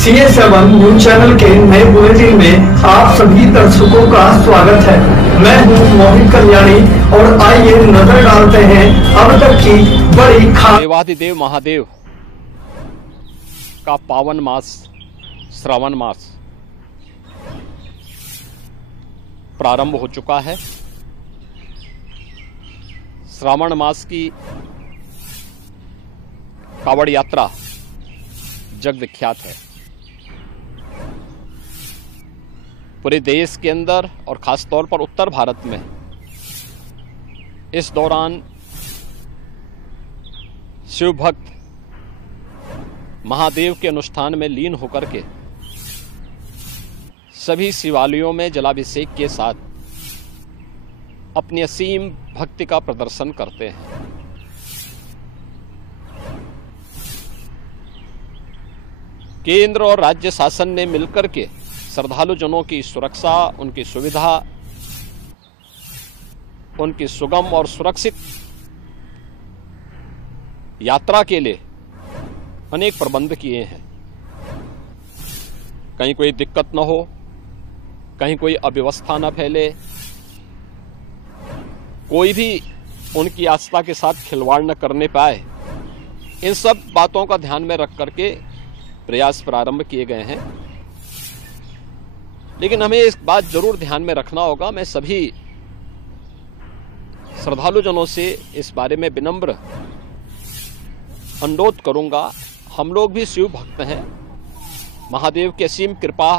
CA7 news channel के नए bulletin में आप सभी दर्शकों का स्वागत है। मैं हूं मोहित कल्याणी और आइए नजर डालते हैं अब तक की बड़ी देवाधिदेव महादेव का पावन मास श्रावण मास प्रारंभ हो चुका है। श्रावण मास की कावड़ यात्रा जग विख्यात है। पूरे देश के अंदर और खास तौर पर उत्तर भारत में इस दौरान शिव भक्त महादेव के अनुष्ठान में लीन होकर के सभी शिवालयों में जलाभिषेक के साथ अपनी असीम भक्ति का प्रदर्शन करते हैं। केंद्र और राज्य शासन ने मिलकर के श्रद्धालु जनों की सुरक्षा, उनकी सुविधा, उनकी सुगम और सुरक्षित यात्रा के लिए अनेक प्रबंध किए हैं। कहीं कोई दिक्कत न हो, कहीं कोई अव्यवस्था न फैले, कोई भी उनकी आस्था के साथ खिलवाड़ न करने पाए, इन सब बातों का ध्यान में रख करके प्रयास प्रारंभ किए गए हैं। लेकिन हमें इस बात जरूर ध्यान में रखना होगा, मैं सभी श्रद्धालु जनों से इस बारे में विनम्र अनुरोध करूंगा। हम लोग भी शिव भक्त हैं, महादेव की असीम कृपा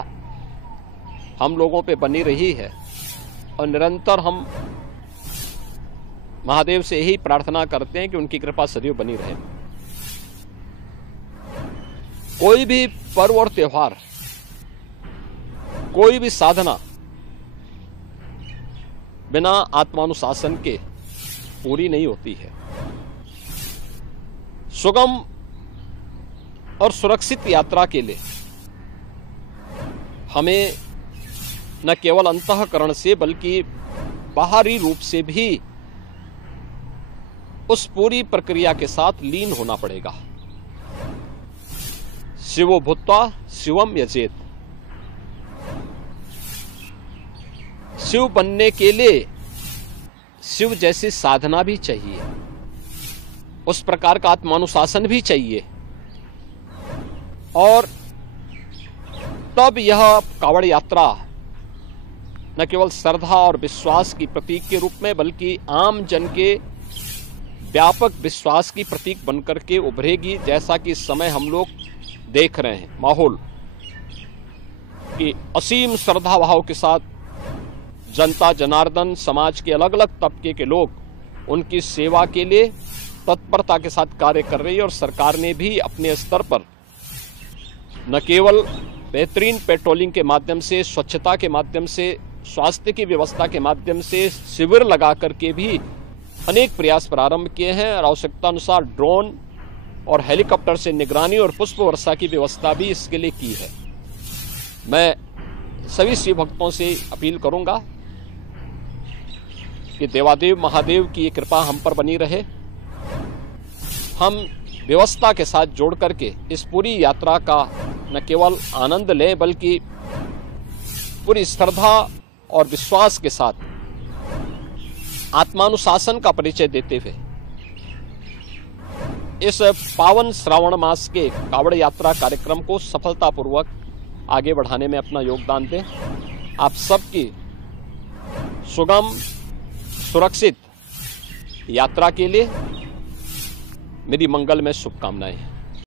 हम लोगों पे बनी रही है और निरंतर हम महादेव से यही प्रार्थना करते हैं कि उनकी कृपा सदैव बनी रहे। कोई भी पर्व और त्योहार, कोई भी साधना बिना आत्मानुशासन के पूरी नहीं होती है। सुगम और सुरक्षित यात्रा के लिए हमें न केवल अंतःकरण से बल्कि बाहरी रूप से भी उस पूरी प्रक्रिया के साथ लीन होना पड़ेगा। शिवो भूत्वा शिवम यजेत। शिव बनने के लिए शिव जैसी साधना भी चाहिए, उस प्रकार का आत्मानुशासन भी चाहिए, और तब यह कावड़ यात्रा न केवल श्रद्धा और विश्वास की प्रतीक के रूप में बल्कि आम जन के व्यापक विश्वास की प्रतीक बनकर के उभरेगी। जैसा कि इस समय हम लोग देख रहे हैं माहौल कि असीम श्रद्धा भाव के साथ जनता जनार्दन, समाज के अलग अलग तबके के लोग उनकी सेवा के लिए तत्परता के साथ कार्य कर रही है। और सरकार ने भी अपने स्तर पर न केवल बेहतरीन पेट्रोलिंग के माध्यम से, स्वच्छता के माध्यम से, स्वास्थ्य की व्यवस्था के माध्यम से शिविर लगा करके भी अनेक प्रयास प्रारंभ किए हैं और आवश्यकता अनुसार ड्रोन और हेलीकॉप्टर से निगरानी और पुष्प वर्षा की व्यवस्था भी इसके लिए की है। मैं सभी शिव भक्तों से अपील करूंगा कि देवादेव महादेव की ये कृपा हम पर बनी रहे। हम व्यवस्था के साथ जोड़ करके इस पूरी यात्रा का न केवल आनंद लें बल्कि पूरी श्रद्धा और विश्वास के साथ आत्मानुशासन का परिचय देते हुए इस पावन श्रावण मास के कावड़ यात्रा कार्यक्रम को सफलतापूर्वक आगे बढ़ाने में अपना योगदान दें। आप सबकी सुगम सुरक्षित यात्रा के लिए मेरी मंगलमय शुभकामनाएं हैं।